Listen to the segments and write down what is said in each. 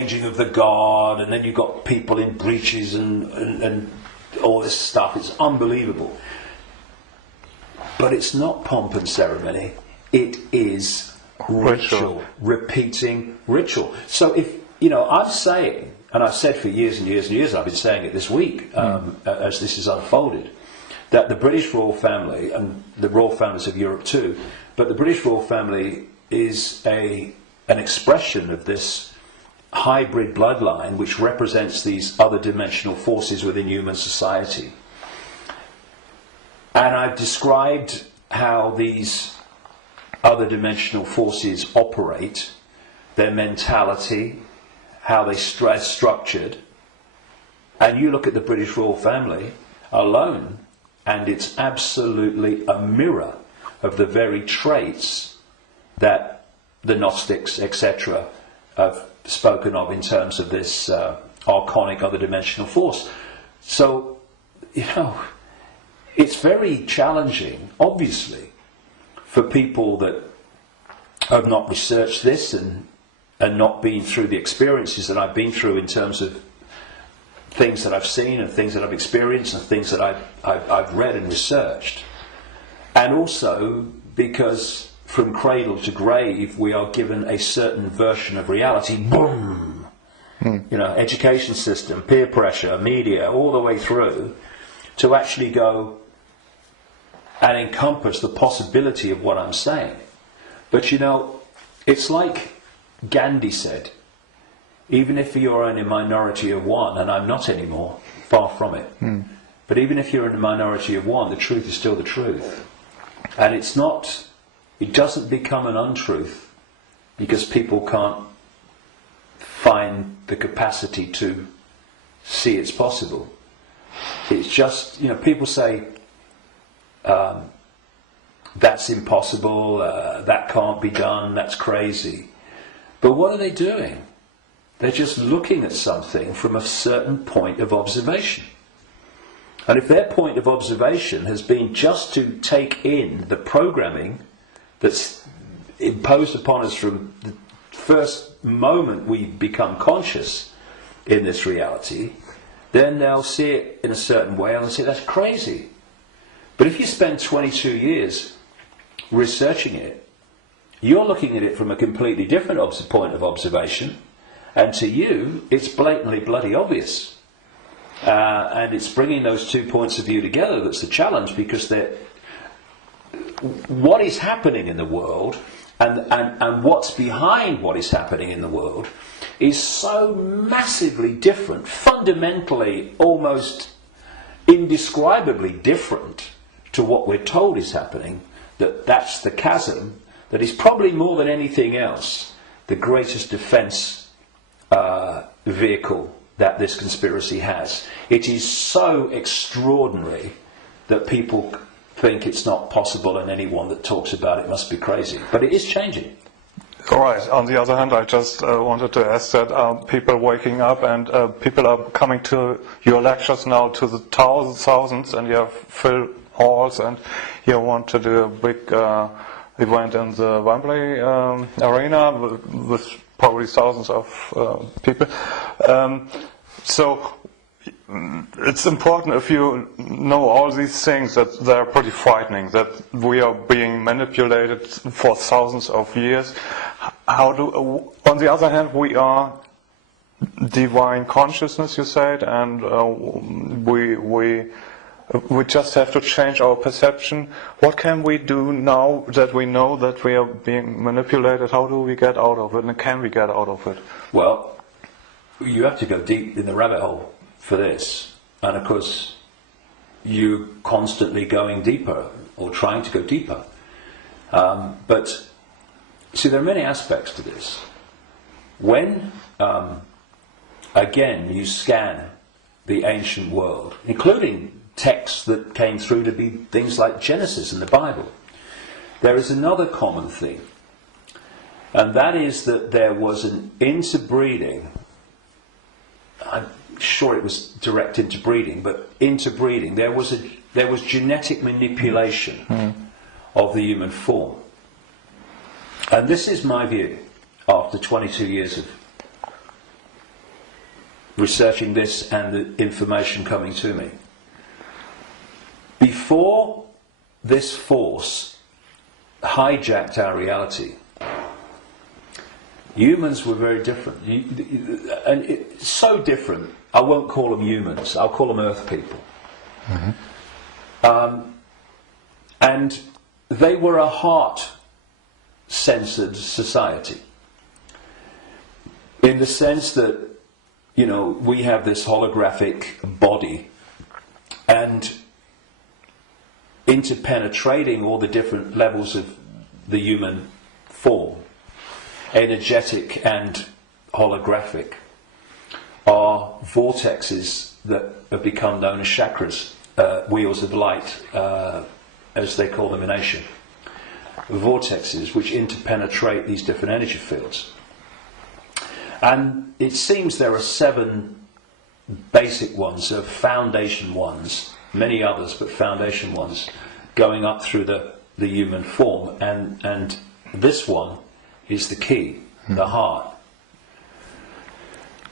changing of the guard, and then you've got people in breeches and all this stuff. It's unbelievable. But it's not pomp and ceremony. It is ritual, repeating ritual. So if, I'm saying, and I've said for years and years and years, I've been saying it this week, as this is unfolded, that the British royal family, and the royal families of Europe too, but the British royal family is an expression of this hybrid bloodline which represents these other dimensional forces within human society. And I've described how these other dimensional forces operate, their mentality, how they structured. And you look at the British royal family alone, and it's absolutely a mirror of the very traits that the Gnostics, etc., have spoken of in terms of this archonic other dimensional force. So, it's very challenging, obviously, for people that have not researched this and not been through the experiences that I've been through in terms of things that I've seen and things that I've experienced and things that I've read and researched. And also because from cradle to grave we are given a certain version of reality. Boom! Education system, peer pressure, media, all the way through, to actually go and encompass the possibility of what I'm saying. But it's like Gandhi said, even if you're in a minority of one, and I'm not anymore, far from it, but even if you're in a minority of one, the truth is still the truth. And it doesn't become an untruth because people can't find the capacity to see it's possible. It's just, people say, that's impossible, that can't be done, that's crazy. But what are they doing? They're just looking at something from a certain point of observation. And if their point of observation has been just to take in the programming that's imposed upon us from the first moment we become conscious in this reality, then they'll see it in a certain way and they'll say, that's crazy. But if you spend 22 years researching it, you're looking at it from a completely different point of observation, and to you, it's blatantly bloody obvious. And it's bringing those two points of view together that's the challenge, because what is happening in the world and what's behind what is happening in the world is so massively different, fundamentally almost indescribably different to what we're told is happening, that's the chasm that is probably more than anything else the greatest defence vehicle that this conspiracy has. It is so extraordinary that people think it's not possible, and anyone that talks about it must be crazy. But it is changing. All right. On the other hand, I just wanted to ask that people waking up and people are coming to your lectures now to the thousands, and you have full halls, and you want to do a big event in the Wembley arena with probably thousands of people. So it's important, if you know all these things, that they're pretty frightening, that we are being manipulated for thousands of years. On the other hand, we are divine consciousness, you said, and we just have to change our perception. What can we do now that we know that we are being manipulated? How do we get out of it, and can we get out of it? Well, you have to go deep in the rabbit hole for this, and of course you're constantly going deeper or trying to go deeper, but see, there are many aspects to this. When again you scan the ancient world, including texts that came through to be things like Genesis and the Bible, there is another common theme, and that is that there was an interbreeding. I'm sure it was direct interbreeding, but interbreeding. There was genetic manipulation of the human form, and this is my view after 22 years of researching this and the information coming to me. Before this force hijacked our reality, humans were very different. And it's so different, I won't call them humans, I'll call them earth people. And they were a heart-censored society, in the sense that, you know, we have this holographic body, and interpenetrating all the different levels of the human form, energetic and holographic, are vortexes that have become known as chakras, wheels of light, as they call them in Asia. Vortexes which interpenetrate these different energy fields. And it seems there are 7 basic ones, foundation ones, many others, but foundation ones, going up through the human form. And this one is the key, the heart.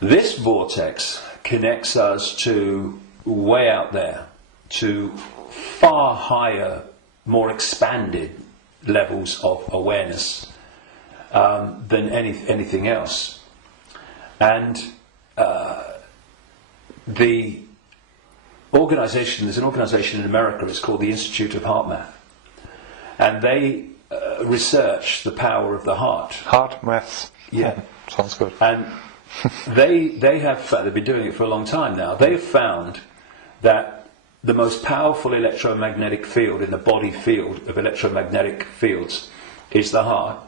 This vortex connects us to way out there, to far higher, more expanded levels of awareness than anything else. And the organization, there's an organization in America, it's called the Institute of Heart Math, and they research the power of the heart. Heart math. Yeah. Sounds good. And they have, they've been doing it for a long time now, they have found that the most powerful electromagnetic field in the body field of electromagnetic fields is the heart.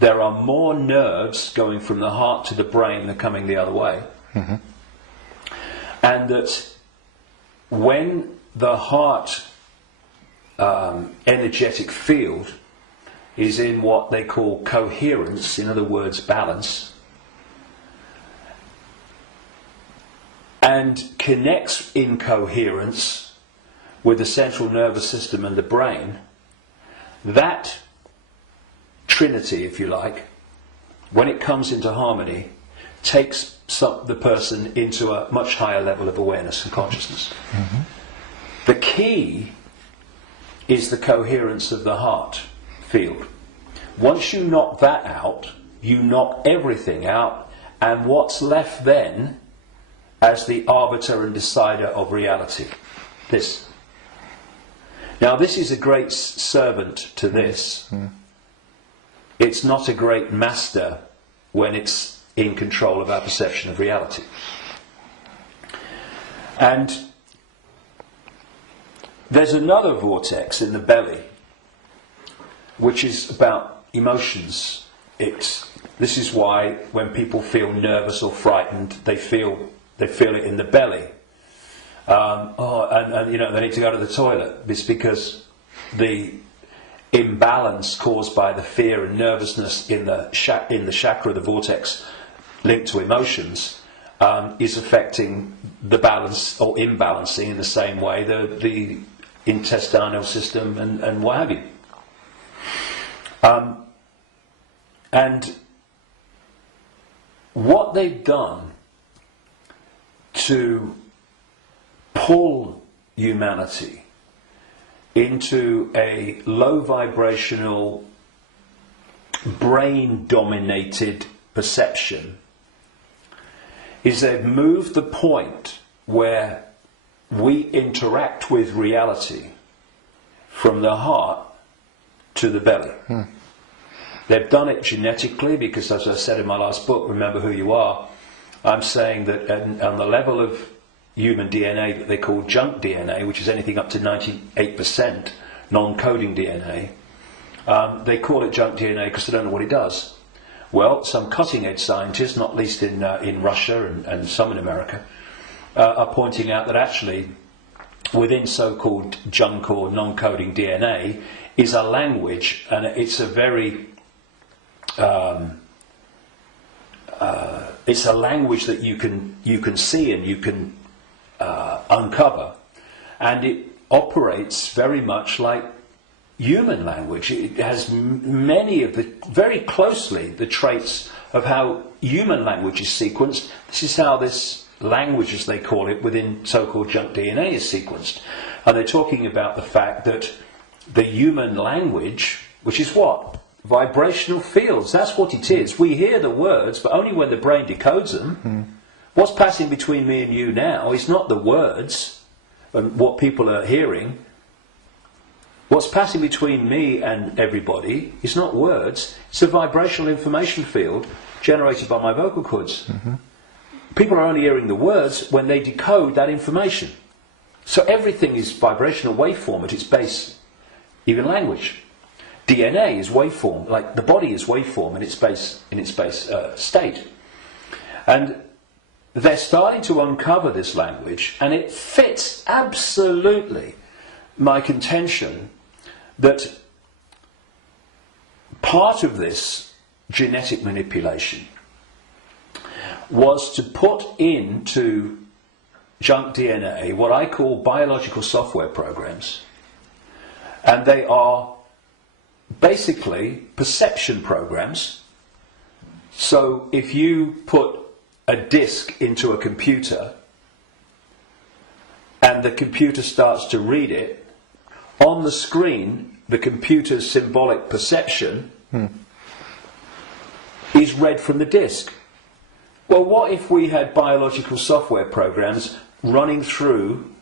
There are more nerves going from the heart to the brain than coming the other way. And that when the heart energetic field is in what they call coherence, in other words, balance, and connects in coherence with the central nervous system and the brain, that trinity, if you like, when it comes into harmony, takes the person into a much higher level of awareness and consciousness. The key is the coherence of the heart field. Once you knock that out, you knock everything out, and what's left then as the arbiter and decider of reality? This. Now this is a great servant to this. It's not a great master when it's in control of our perception of reality. And there's another vortex in the belly which is about emotions. This is why when people feel nervous or frightened, they feel it in the belly. And you know, they need to go to the toilet. It's because the imbalance caused by the fear and nervousness in the chakra, the vortex linked to emotions, is affecting the balance or imbalancing in the same way the intestinal system and what have you. And what they've done to pull humanity into a low vibrational, brain dominated perception is they've moved the point where we interact with reality from the heart to the belly. They've done it genetically because, as I said in my last book, Remember Who You Are, I'm saying that on the level of human DNA that they call junk DNA, which is anything up to 98% non-coding DNA, they call it junk DNA because they don't know what it does. Well, some cutting-edge scientists, not least in Russia and some in America, are pointing out that actually within so-called junk or non-coding DNA is a language, and it's a very it's a language that you can see and you can uncover, and it operates very much like human language. It has many of very closely the traits of how human language is sequenced. This is how this language, as they call it, within so-called junk DNA is sequenced. And they're talking about the fact that the human language, which is what? Vibrational fields. That's what it is. We hear the words, but only when the brain decodes them. What's passing between me and you now is not the words and what people are hearing. What's passing between me and everybody is not words. It's a vibrational information field generated by my vocal cords. People are only hearing the words when they decode that information. So everything is vibrational waveform at its base, even language. DNA is waveform, like the body is waveform in its base state. And they're starting to uncover this language, and it fits absolutely my contention that part of this genetic manipulation was to put into junk DNA what I call biological software programs, and they are basically perception programs. So if you put a disk into a computer and the computer starts to read it, on the screen the computer's symbolic perception is read from the disk. Well, what if we had biological software programs running through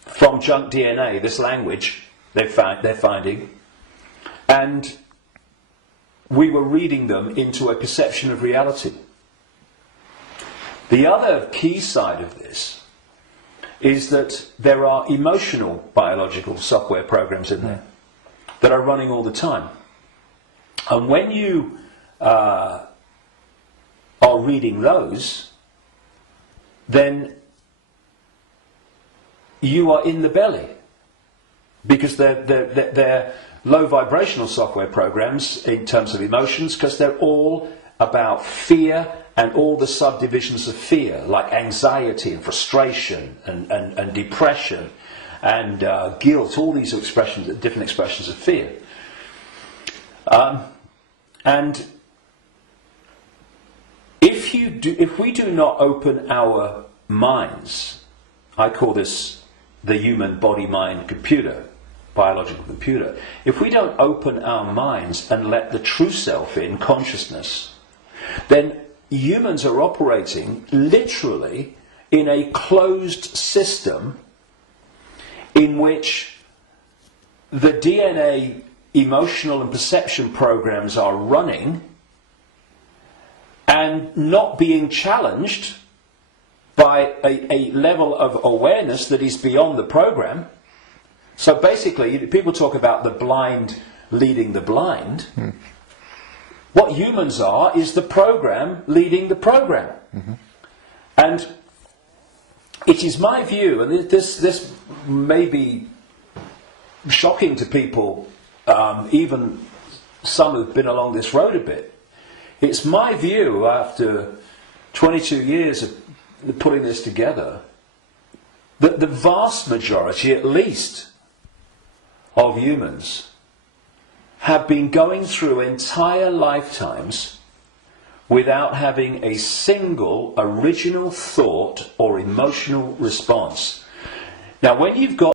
from junk DNA, this language they're finding, and we were reading them into a perception of reality? The other key side of this is that there are emotional biological software programs in there that are running all the time. And when you are reading those, then you are in the belly, because they're low vibrational software programs in terms of emotions, because they're all about fear and all the subdivisions of fear, like anxiety and frustration and depression and guilt, all these expressions, different expressions of fear. And if we do not open our minds, I call this the human body-mind computer, biological computer. If we don't open our minds and let the true self in, consciousness, then humans are operating literally in a closed system in which the DNA emotional and perception programs are running and not being challenged by a level of awareness that is beyond the program. So basically, people talk about the blind leading the blind. What humans are is the program leading the program. And it is my view, and this may be shocking to people, even some who've been along this road a bit. It's my view, after 22 years of putting this together, that the vast majority, at least, of humans have been going through entire lifetimes without having a single original thought or emotional response. Now, when you've got